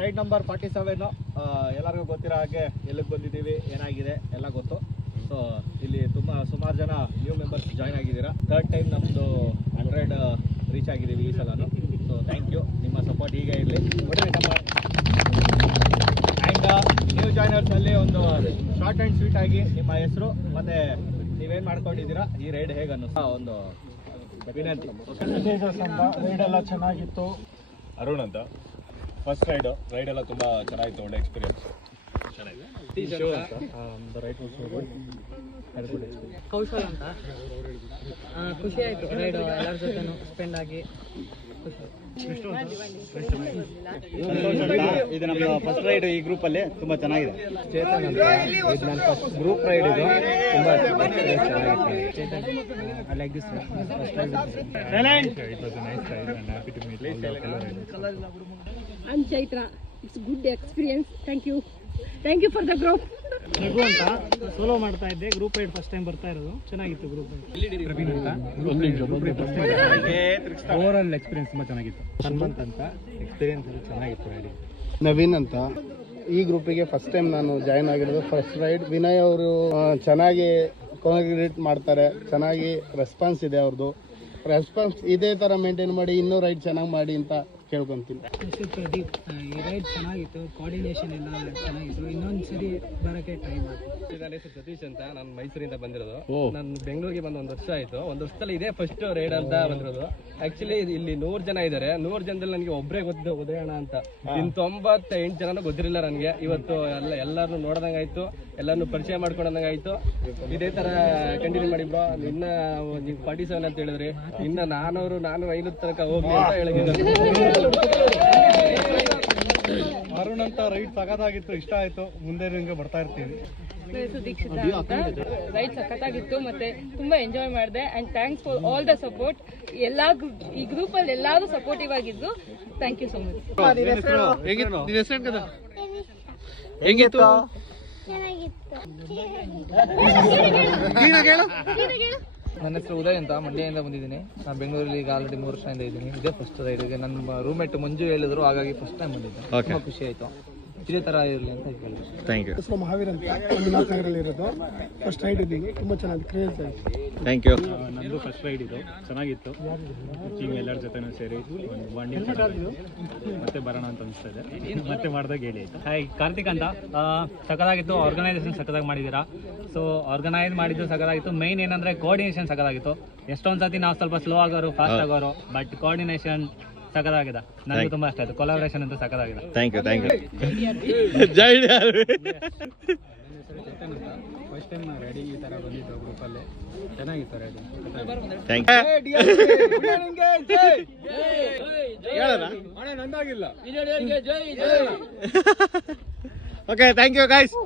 Ride number 47 ಎಲ್ಲರಿಗೂ ಗೊತ್ತಿರೋ ಹಾಗೆ ಎಲ್ಲಿಗೆ ಬಂದಿದ್ದೀವಿ ಏನಾಗಿದೆ ಎಲ್ಲ ಗೊತ್ತು. ಸೊ ಇಲ್ಲಿ ಸುಮಾರು ಜನ ನ್ಯೂ ಮೆಂಬರ್ಸ್ ಜಾಯ್ನ್ ಆಗಿದ್ದೀರಾ. 3rd ಟೈಮ್ ನಮ್ಮದು 100 ರೀಚ್ ಆಗಿದ್ದೀವಿ ಈ ಸಲನು. ಸೊ ಥ್ಯಾಂಕ್ ಯು, ನಿಮ್ಮ ಸಪೋರ್ಟ್ ಹೀಗೆ ಇರಲಿ. ಆ್ಯಂಡ್ ನ್ಯೂ ಜಾಯ್ನರ್ಸಲ್ಲಿ ಒಂದು ಶಾರ್ಟ್ ಆ್ಯಂಡ್ ಸ್ವೀಟ್ ಆಗಿ ನಿಮ್ಮ ಹೆಸರು ಮತ್ತು ನೀವೇನು ಮಾಡ್ಕೊಂಡಿದ್ದೀರಾ, ಈ ರೈಡ್ ಹೇಗೆ ಅನ್ನಿಸ್ತಾ ಒಂದು ವಿನಂತಿ. ರೈಡ್ ಎಲ್ಲ ಚೆನ್ನಾಗಿತ್ತು. ಅರುಣ್ ಅಂತ ಫಸ್ಟ್ ರೈಡ್ ಎಲ್ಲ ತುಂಬ ಚೆನ್ನಾಗಿತ್ತು, ಒಳ್ಳೆ ಎಕ್ಸ್ಪೀರಿಯನ್ಸ್. ಕೌಶಲ್ ಅಂತ ಖುಷಿ ಆಯಿತು ರೈಡು ಎಲ್ಲರ ಜೊತೆ ಸ್ಪೆಂಡ್ ಆಗಿ. ಇದು ನಮ್ಮ ಫಸ್ಟ್ ರೈಡ್ ಈ ಗ್ರೂಪಲ್ಲಿ ತುಂಬ ಚೆನ್ನಾಗಿದೆ. ಚೇತನ್ ಅಂತ ಇದು ನನ್ನ ಫಸ್ಟ್ ಗ್ರೂಪ್ ರೈಡ್. ಇದು ತುಂಬ ಎಕ್ಸ್ಪೀರಿಯನ್ಸ್ ಚೆನ್ನಾಗಿತ್ತು. Chetan I like this first ride. I'm Chaitra. It's a good experience. Thank you for the group. Raghu ಅಂತ ಸೋಲೋ ಮಾಡ್ತಾ ಇದ್ದೆ. ಗ್ರೂಪ್ ರೈಡ್ ಫಸ್ಟ್ ಟೈಮ್ ಬರ್ತಾ ಇರೋದು, ಚೆನ್ನಾಗಿತ್ತು ಗ್ರೂಪ್ ರೈಡ್. ಪ್ರವೀಣ್ ಅಂತ ಓವರ್ ಆಲ್ ಎಕ್ಸ್ಪೀರಿಯನ್ಸ್ ತುಂಬ ಚೆನ್ನಾಗಿತ್ತು. ಹನುಮಂತ್ ಅಂತ ಎಕ್ಸ್ಪೀರಿಯನ್ಸ್ ಚೆನ್ನಾಗಿತ್ತು ರೈಡ್. ನವೀನ್ ಅಂತ ಈ ಗ್ರೂಪಿಗೆ ಫಸ್ಟ್ ಟೈಮ್ ನಾನು ಜಾಯ್ನ್ ಆಗಿರೋದು. ಫಸ್ಟ್ ರೈಡ್ ವಿನಯ್ ಅವರು ಚೆನ್ನಾಗಿ ಕೋಆರ್ಡಿನೇಟ್ ಮಾಡ್ತಾರೆ, ಚೆನ್ನಾಗಿ ರೆಸ್ಪಾನ್ಸ್ ಇದೆ ಅವ್ರದ್ದು. ರೆಸ್ಪಾನ್ಸ್ ಇದೇ ಥರ ಮೇಂಟೈನ್ ಮಾಡಿ ಇನ್ನೂ ರೈಡ್ ಚೆನ್ನಾಗಿ ಮಾಡಿ ಅಂತ ಕೇಳ್ಕೊಂತೀನಿ. ಪ್ರದೀಪ್, ಈ ರೈಡ್ ಚೆನ್ನಾಗಿತ್ತು, ಕೋಆರ್ಡಿನೇಷನ್ ಎಲ್ಲ ಚೆನ್ನಾಗಿತ್ತು. ಇನ್ನೊಂದು ಸರಿ ಬರೋಕ್ಕೆ ಟ್ರೈ ಮಾಡಿ. ನನ್ನ ಹೆಸರು ಸತೀಶ್ ಅಂತ, ನಾನು ಮೈಸೂರಿಂದ ಬಂದಿರೋದು. ನಾನು ಬೆಂಗಳೂರಿಗೆ ಬಂದು 1 ವರ್ಷ ಆಯಿತು. 1 ವರ್ಷದಲ್ಲಿ ಇದೇ ಫಸ್ಟ್ ರೈಡ್ ಅಂತ ಬಂದಿರೋದು. ಆ್ಯಕ್ಚುಲಿ ಇಲ್ಲಿ 100 ಜನ ಇದ್ದಾರೆ. 100 ಜನದಲ್ಲಿ ನನಗೆ ಒಬ್ಬರೇ ಗೊತ್ತಿದ್ದು ಉದಯಣ್ಣ ಅಂತ. ಇನ್ನು 98 ಜನನೂ ಗೊತ್ತಿರಲಿಲ್ಲ ನನಗೆ. ಇವತ್ತು ಎಲ್ಲರನ್ನೂ ನೋಡ್ದಂಗೆ ಆಯಿತು, ಎಲ್ಲರನ್ನೂ ಪರಿಚಯ ಮಾಡ್ಕೊಂಡಂಗೆ ಆಯಿತು. ಇದೇ ಥರ ಕಂಟಿನ್ಯೂ ಮಾಡಿ ಬ್ರೋ. ಇನ್ನು ನೀವು 47 ಅಂತ ಹೇಳಿದ್ರಿ, ಇನ್ನು 400 500 ತನಕ ಹೋಗ್ಲಿ ಅಂತ ಹೇಳಿದ್ದೀನಿ. ಅರುಣ್ ಅಂತ ರೈಡ್ ಸಖತ್ತಾಗಿತ್ತು, ಇಷ್ಟ ಆಯ್ತು. ಮುಂದೆ ನಿಮಗೆ ಬರ್ತಾ ಇರ್ತೀವಿ. ರೈಡ್ ಸಖತ್ತಾಗಿತ್ತು, ಮತ್ತೆ ತುಂಬಾ ಎಂಜಾಯ್ ಮಾಡಿದೆ. And thanks for all the support. ಈ ಗ್ರೂಪ್ ಅಲ್ಲಿ ಎಲ್ಲಾರು ಸಪೋರ್ಟಿವ್ ಆಗಿದ್ರು. Thank you so much. ಹೆಂಗಿತ್ತು? ನನ್ನ ಹೆಸರು ಉದಯ್ ಅಂತ, ಮಂಡ್ಯದಿಂದ ಬಂದಿದ್ದೀನಿ. ನಾನು ಬೆಂಗಳೂರಲ್ಲಿ ಈಗ ಆಲ್ರೆಡಿ 3 ವರ್ಷದಿಂದ ಇದ್ದೀನಿ. ಇದೇ ಫಸ್ಟ್ ರೈಡ್ಗೆ ನನ್ನ ರೂಮ್ಮೇಟ್ ಮಂಜು ಹೇಳಿದ್ರು, ಹಾಗಾಗಿ ಫಸ್ಟ್ ಟೈಮ್ ಬಂದಿದ್ದೆ. ತುಂಬ ಖುಷಿ ಆಯಿತು. ಇದೇ ಥರ ಇರಲಿ ಅಂತ ಹೇಳಿದ್ರು. Thank you. ಹೆಸರು ಮಹಾವೀರ್ ಅಂತ, ಮಂಜುನಾಥನಗರಲ್ಲಿ ಇರೋದು. ಫಸ್ಟ್ ರೈಡ್ ಇದ್ದೀನಿ, ತುಂಬ ಚೆನ್ನಾಗಿ ಕ್ರೇಜ್ ಆಯಿತು. Thank you. ನಂದು ಫಸ್ಟ್ ರೈಡ್ ಇದು, ಚೆನ್ನಾಗಿತ್ತು. ಟೀಮ್ ಎಲ್ಲರ ಜೊತೆನೂ ಸೇರಿ ಒಂದು ಬಾಂಡಿಂಗ್ ಮತ್ತೆ ಬರೋಣ ಅಂತ ಅನಿಸ್ತಾ ಇದೆ. ಮತ್ತೆ ಮಾಡಿದಾಗ ಹೇಳಿ ಆಯಿತು. ಹಾಯ್, ಕಾರ್ತಿಕ್ ಅಂತ. ಸಖತ್ತಾಗಿತ್ತು. ಆರ್ಗನೈಸೇಷನ್ ಸಖತ್ತಾಗಿ ಮಾಡಿದ್ದೀರಾ. ಸೊ ಆರ್ಗನೈಸ್ ಮಾಡಿದ್ದು ಸಖತ್ತಾಗಿತ್ತು. ಮೈನ್ ಏನಂದರೆ ಕೋಆರ್ಡಿನೇಷನ್ ಸಖತ್ತಾಗಿತ್ತು. ಎಷ್ಟೊಂದು ಸತಿ ನಾವು ಸ್ವಲ್ಪ ಸ್ಲೋ ಆಗೋರು, ಫಾಸ್ಟ್ ಆಗೋರು, ಬಟ್ ಕೋಆರ್ಡಿನೇಷನ್ ಸಖತ್ತಾಗಿದೆ. ನನಗೆ ತುಂಬ ಇಷ್ಟ ಆಯಿತು. ಕೊಲಾಬ್ರೇಷನ್ ಅಂತೂ ಸಖತ್ತಾಗಿದೆ. Thank you. Jai first time ready ಈ ಥರ ಬಂದಿದ್ದು ಗ್ರೂಪಲ್ಲಿ, ಚೆನ್ನಾಗಿತ್ತು ರೆಡಿ. ಥ್ಯಾಂಕ್ ನಂದಾಗಿಲ್ಲ. Okay, thank you guys.